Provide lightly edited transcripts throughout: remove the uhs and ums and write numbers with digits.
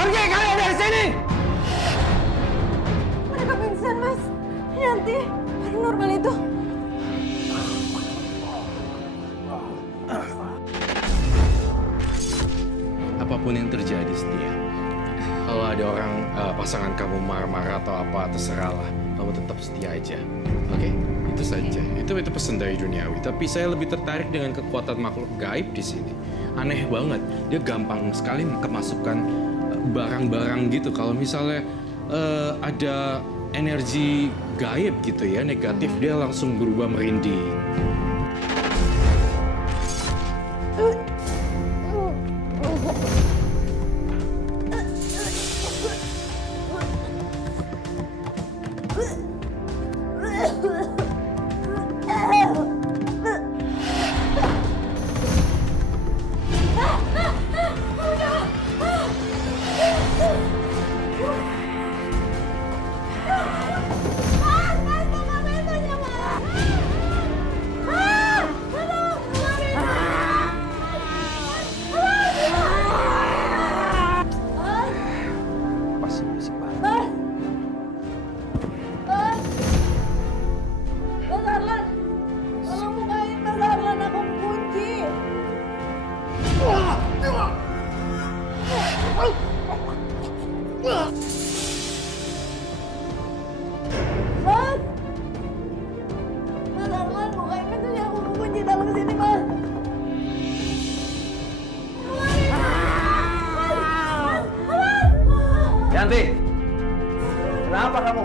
Pergi kalian dari sini! Mereka pingsan, Mas. Yanti, paranormal itu. Apapun yang terjadi, Setia. Kalau ada orang pasangan kamu marah-marah atau apa, terserahlah. Kamu tetap setia aja. Oke? Itu saja. Itu pesan dari duniawi. Tapi saya lebih tertarik dengan kekuatan makhluk gaib di sini. Aneh banget. Dia gampang sekali kemasukan barang-barang gitu. Kalau misalnya ada energi gaib gitu ya, negatif, dia langsung berubah merinding. Pasti berisik banget. Mas Arlan, tolong bukain Mas Arlan, aku kunci. Mas! Mas Arlan, bukain pintunya, aku kunci dalam sini, Mas. Yanti, kenapa kamu?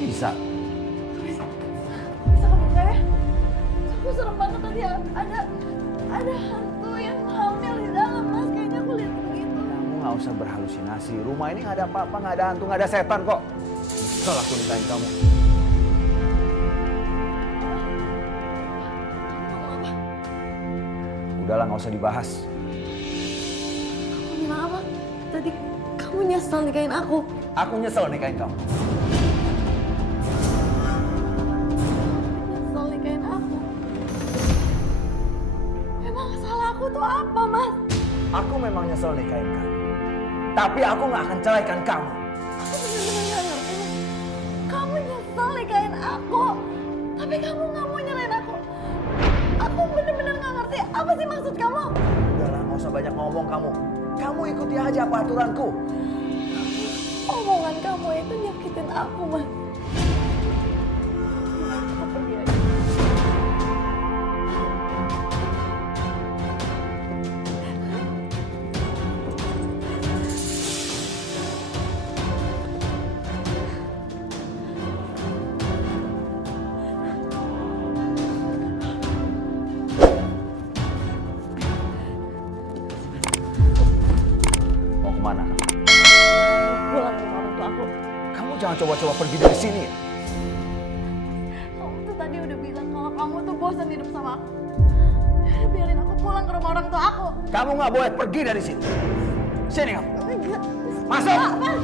Bisa. Bisa kebuka ya? Aku serem banget tadi ada hantu yang hamil di dalam, Mas. Kayaknya aku lihat begitu. Kamu nggak usah berhalusinasi. Rumah ini nggak ada apa-apa, nggak ada hantu, nggak ada setan kok. Kalau aku nikahin kamu. Udahlah, nggak usah dibahas. Kamu bilang apa? Tadi kamu nyesel nikahin aku. Aku nyesel nikahin kamu. Nyesel nikahin aku. Emang salah aku tuh apa, Mas? Aku memang nyesel nikahin kamu. Tapi aku nggak akan ceraikan kamu. Aku bener-bener gak ngerti, Mas. Kamu nyesel nikahin aku. Tapi kamu gak mau nyerahin aku. Aku bener-bener gak ngerti. Apa sih maksud kamu? Udahlah, nggak usah banyak ngomong kamu. Kamu ikuti aja apa aturanku. Omongan kamu itu nyakitin aku, Mas. Aku pergi aja. Mau kemana? Pulang ke orang tua aku. Kamu jangan coba-coba pergi dari sini ya. Kamu tuh tadi udah bilang kalau kamu tuh bosan hidup sama aku. Biarin aku pulang ke rumah orang tua aku. Kamu nggak boleh pergi dari sini. Sini kamu. Enggak. Masuk. Enggak, Mas.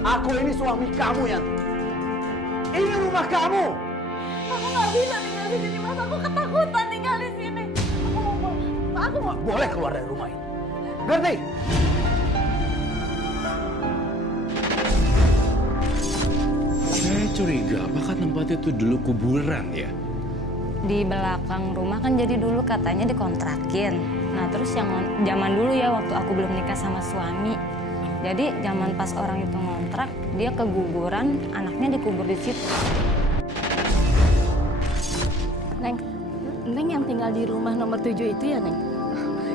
Aku ini suami kamu, Yanti. Ini rumah kamu. Aku nggak bisa tinggal di sini, Mas. Aku ketakutan tinggal di sini. Aku mau pulang. Aku mau. Nggak boleh keluar dari rumah ini. Ngerti? Saya curiga, apakah tempat itu dulu kuburan ya? Di belakang rumah kan jadi dulu katanya dikontrakin. Nah terus yang zaman dulu ya waktu aku belum nikah sama suami. Jadi zaman pas orang itu ngontrak, dia keguguran, anaknya dikubur di situ. Neng, Neng yang tinggal di rumah nomor 7 itu ya, Neng?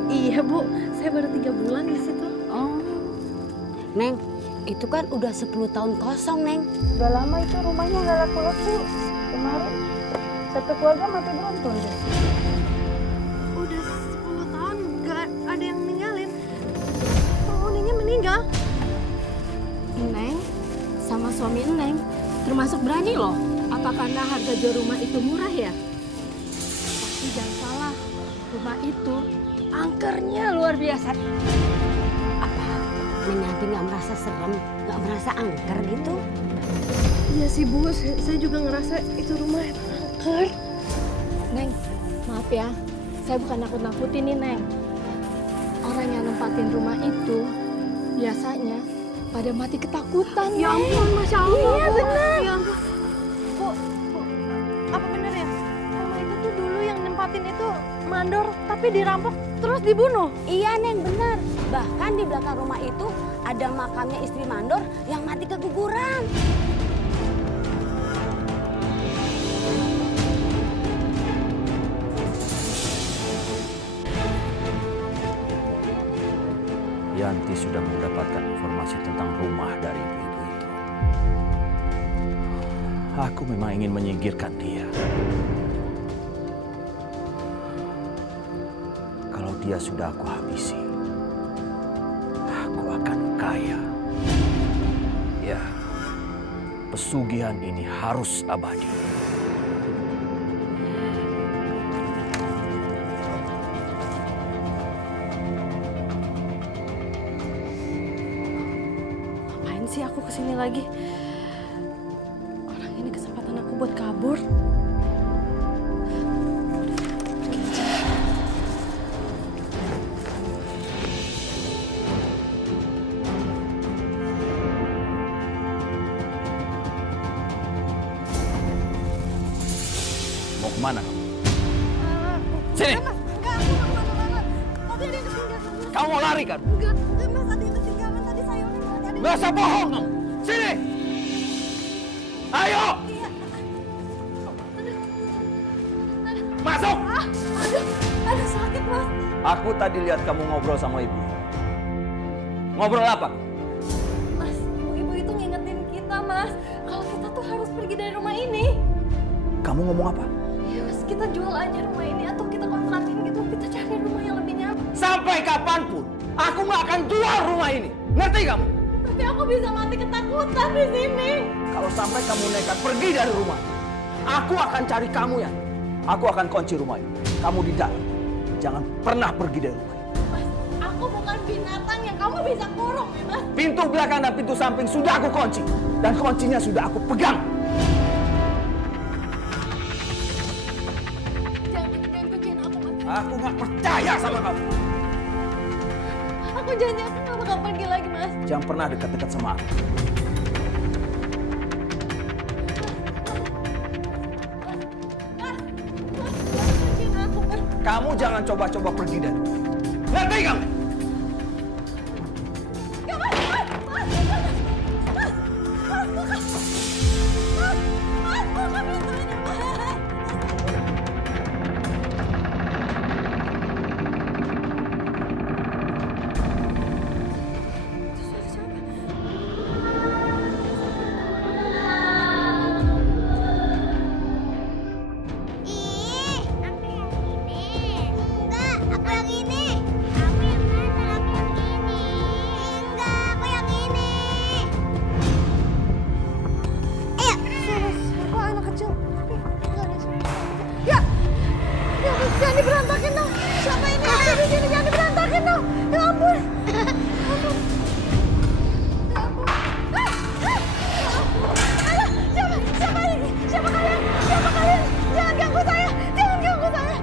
Iya, Bu. Saya baru 3 bulan di situ. Oh, Neng, itu kan udah 10 tahun kosong, Neng. Udah lama itu rumahnya nggak laku-laku. Kemarin satu keluarga mati beruntun deh. Udah 10 tahun gak ada yang ninggalin. Penghuninya meninggal. Neng, sama suami Neng termasuk berani loh. Apa karena harga jual rumah itu murah ya? Tapi jangan salah, rumah itu angkernya luar biasa. Apa Neng Yanti nggak merasa serem, nggak merasa angker gitu? Iya sih Bu, saya juga ngerasa itu rumah angker. Neng, maaf ya, saya bukan nakut-nakutin nih Neng. Orang yang nempatin rumah itu biasanya pada mati ketakutan. Ya ampun, Masya Allah. Iya benar. Ya ampun. Bu, apa bener ya? Rumah itu tuh dulu yang nempatin itu mandor, tapi dirampok terus dibunuh. Iya Neng, benar. Bahkan di belakang rumah itu ada makamnya istri mandor yang mati keguguran. Yanti sudah mendapatkan informasi tentang rumah dari ibu-ibu itu. Aku memang ingin menyingkirkan dia. Kalau dia sudah aku habisi, aku akan kaya. Ya, pesugihan ini harus abadi. Ngapain sih aku kesini lagi? Orang ini kesempatan aku buat kabur. Mau kemana kamu? Sini! Enggak, aku nggak kemana-mana. Tadi ada yang ketinggalan. Kamu mau lari kan? Enggak, Mas, ada yang ketinggalan tadi sayurnya. Ada yang... Nggak usah bohong kamu! Sini! Ayo! Masuk! Aduh, sakit, Mas. Aku tadi lihat kamu ngobrol sama ibu. Ngobrol apa? Mas, ibu-ibu itu ngingetin kita, Mas. Kalau kita tuh harus pergi dari rumah ini. Kamu ngomong apa? Ya, Mas, kita jual aja rumah ini atau kita kontrakin gitu. Kita cari rumah yang lebih nyaman. Sampai kapanpun, aku nggak akan jual rumah ini. Ngerti kamu? Tapi aku bisa mati ketakutan di sini. Kalau sampai kamu nekat pergi dari rumah, aku akan cari kamu ya. Aku akan kunci rumah ini. Kamu di dalam. Jangan pernah pergi dari rumah ini. Mas, aku bukan binatang yang kamu bisa kurung ya, Mas. Pintu belakang dan pintu samping sudah aku kunci. Dan kuncinya sudah aku pegang. Jangan kunciin aku, Mas. Aku nggak percaya sama kamu. Aku janji aku nggak bakal pergi lagi, Mas. Jangan pernah dekat-dekat sama aku. Mas, jangan kunciin aku, Mas. Kamu jangan coba-coba pergi dari rumah. Ngerti kamu? Ya, Mas, Mas, Mas, Mas, Mas, bukan. Mas, bukan pintunya, Mas. Ih, aku yang ini. Enggak, aku yang ini. Aku yang mana? Aku yang ini. Enggak, aku yang ini. Siapa anak kecil? Nggak ada siapa. Ya, ya, jangan diberantakin dong. Siapa ini yang ada di sini? Jangan diberantakin dong. Ya ampun. Ya ampun. Ya ampun. Ya ampun. Aduh, siapa ini? Siapa kalian? Siapa kalian? Jangan ganggu saya. Jangan ganggu saya.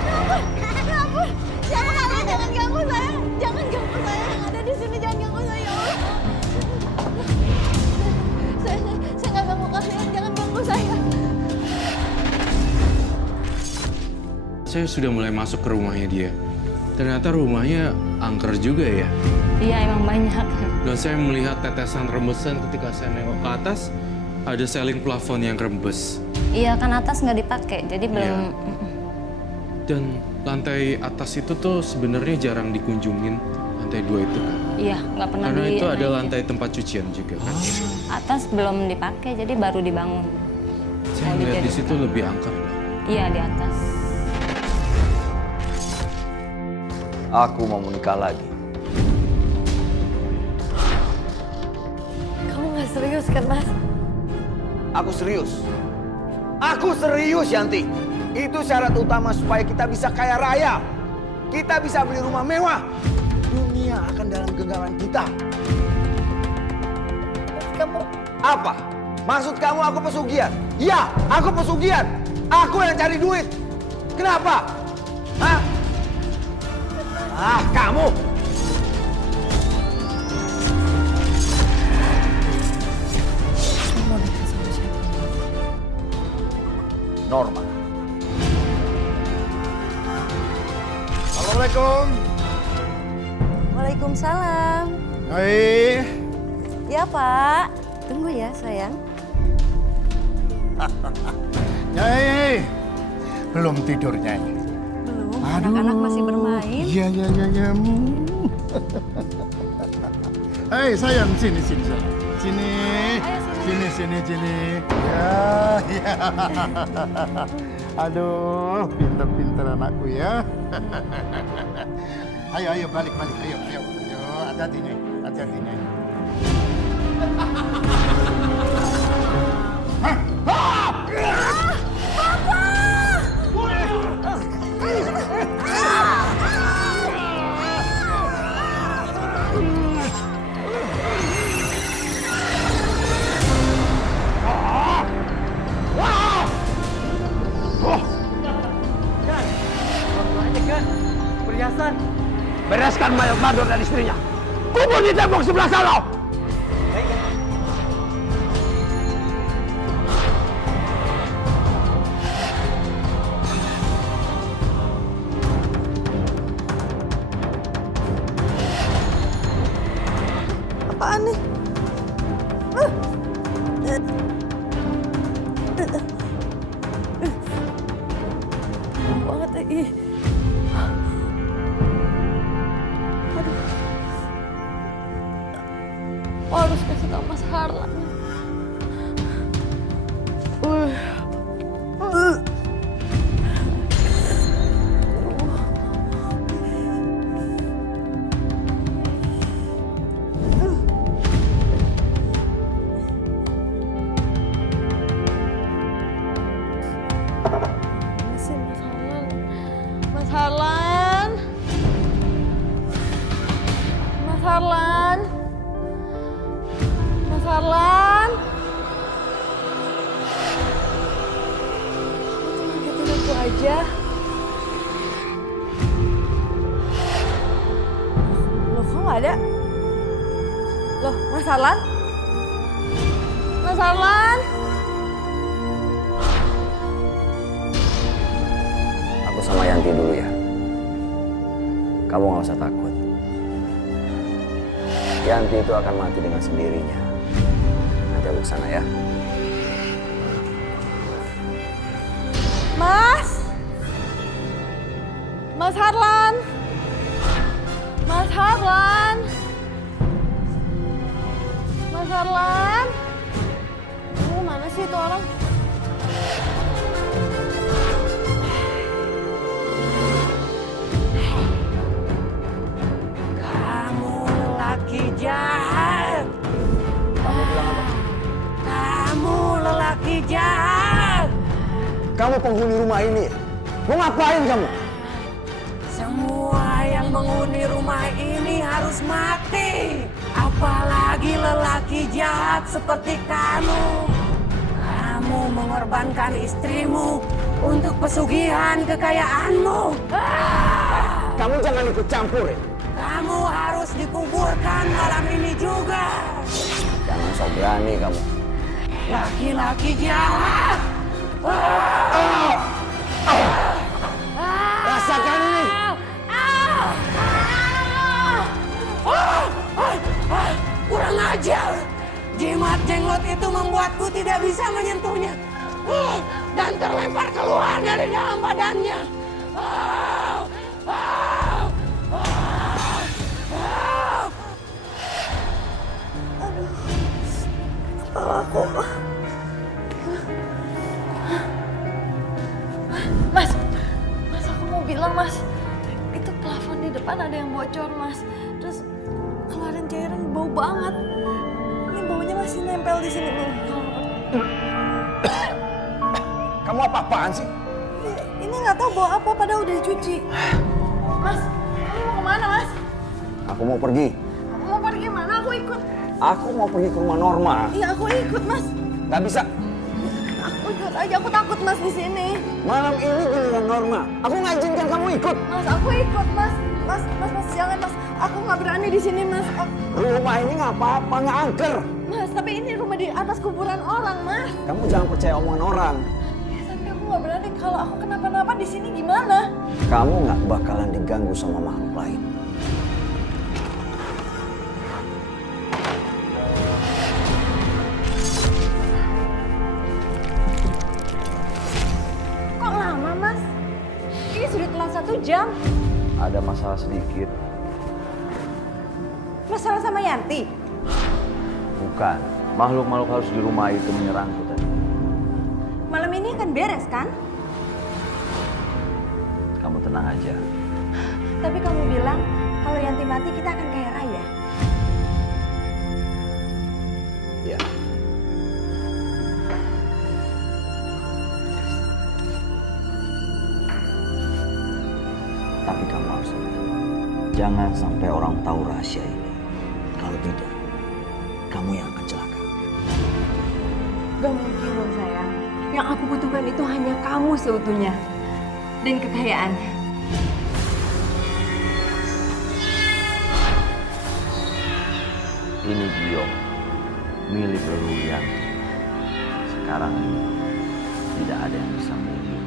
Ya ampun. Ya ampun. Siapa kalian? Jangan ganggu saya. Jangan ganggu saya. Yang ada di sini jangan ganggu saya. Ya Allah. Saya nggak ganggu kalian. Jangan ganggu saya. Saya sudah mulai masuk ke rumahnya dia. Ternyata rumahnya angker juga ya. Iya emang banyak. Dan saya melihat tetesan rembesan ketika saya nengok ke atas, ada seling plafon yang rembes. Iya kan atas nggak dipakai, jadi belum. Dan lantai atas itu tuh sebenarnya jarang dikunjungin, lantai 2 itu kan. Iya nggak pernah Karena itu ada dinaikin. lantai tempat cucian juga kan. Atas belum dipakai, jadi baru dibangun. Saya Mau melihat di dijadikan. situ lebih angker loh. Iya di atas. Aku mau menikah lagi. Kamu nggak Mas serius kan, Mas? Aku serius. Aku serius, Yanti. Itu syarat utama supaya kita bisa kaya raya. Kita bisa beli rumah mewah. Dunia akan dalam genggaman kita. Kamu... Apa? Maksud kamu aku pesugihan? Ya, aku pesugihan. Aku yang cari duit. Kenapa? Hah? Ah, kamu! mau nikah sama siapa? Norma. Assalamualaikum. Waalaikumsalam. Hai. Ya Pak, tunggu ya sayang. Nyai. Belum tidur, Nyai. Belum, anak-anak masih bermain. Iya. Hei, sayang, sini sayang. Sini. Sini. Ya. Aduh, pinter-pinter anakku ya. Ayo, balik. Ayo, hati-hati, Nyai. Hati-hati, Nyai. Perhiasan. Bereskan mayat Mandor dan istrinya. Kubur di tembok sebelah sana. Apaan nih? Banget ih. Aduh. Harus kasih tau Mas Harlan. Masih Mas Harlan. Mas Harlan. Mas Harlan. Mas Harlan. Kamu ngagetin aku aja. Loh, kok nggak ada? Loh, Mas Harlan? Mas Harlan? Aku sama Yanti dulu ya. Kamu nggak usah takut. Yanti itu akan mati dengan sendirinya. Nanti aku kesana ya. Mas? Mas Harlan? Mas Harlan? Mas Harlan? Mana sih itu orang? Kamu lelaki jahat. Kamu lelaki jahat. Kamu penghuni rumah ini. Mau ngapain kamu? Semua yang menghuni rumah ini harus mati. Apalagi lelaki jahat seperti kamu. Kamu mengorbankan istrimu untuk pesugihan kekayaanmu. Kamu jangan ikut campur ya. Kamu harus dikuburkan malam ini juga. Jangan sok berani kamu. Laki-laki jahat. Rasakan ini. Kurang ajar. Jimat jenglot itu membuatku tidak bisa menyentuhnya. Dan terlempar keluar dari dalam badannya. Mas aku mau bilang Mas, itu plafon di depan ada yang bocor Mas. Terus keluarin cairan bau banget. Ini baunya masih nempel nempel di sini nih. Kamu apa-apaan sih? Ini nggak tahu bawa apa, padahal udah dicuci. Mas, kamu mau kemana, Mas? Aku mau pergi. Kamu mau pergi mana? Aku ikut. Aku mau pergi ke rumah Norma. Iya, aku ikut, Mas. Gak bisa. Aku ikut aja, aku takut, Mas, di sini. Malam ini giliran Norma. Aku nggak izinkan kamu ikut. Mas, aku ikut, Mas. Mas, jangan, Mas. Aku nggak berani di sini, Mas. Rumah ini nggak apa-apa, nggak angker. Mas, tapi ini rumah di atas kuburan orang, Mas. Kamu jangan percaya omongan orang. Ya, tapi aku nggak berani. Kalau aku kenapa-napa di sini gimana? Kamu nggak bakalan diganggu sama makhluk lain. Kok lama, Mas? Ini sudah telat 1 jam. Ada masalah sedikit. Masalah sama Yanti? Bukan. Makhluk-makhluk harus di rumah itu menyerangku tadi. Malam ini akan beres, kan? Kamu tenang aja. Tapi kamu bilang kalau Yanti mati kita akan kaya raya. Ya. Tapi kamu harus ingat, jangan sampai orang tahu rahasia ini. Kalau tidak, kamu yang akan celaka. Gak mungkin dong, sayang. Yang aku butuhkan itu hanya kamu seutuhnya. Dan kekayaan. Ini giok milik leluhur Yanti. Sekarang ini tidak ada yang bisa memiliki.